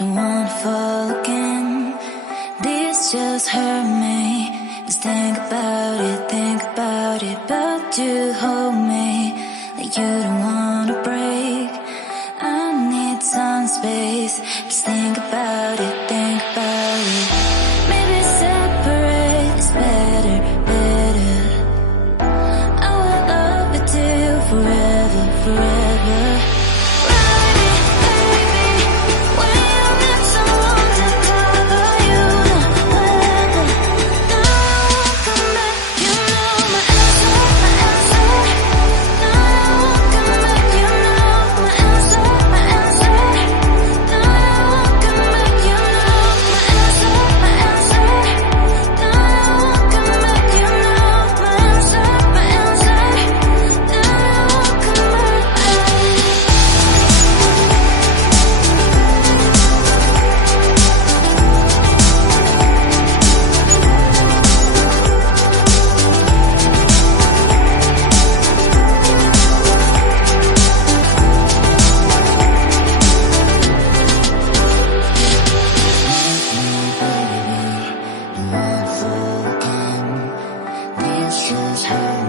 don't wanna fall again. This just hurt me. Just think about it, but you hold me like you don't wanna break. I need some space. Just think about it, Maybe separate is better, I will love you till forever. Just hurt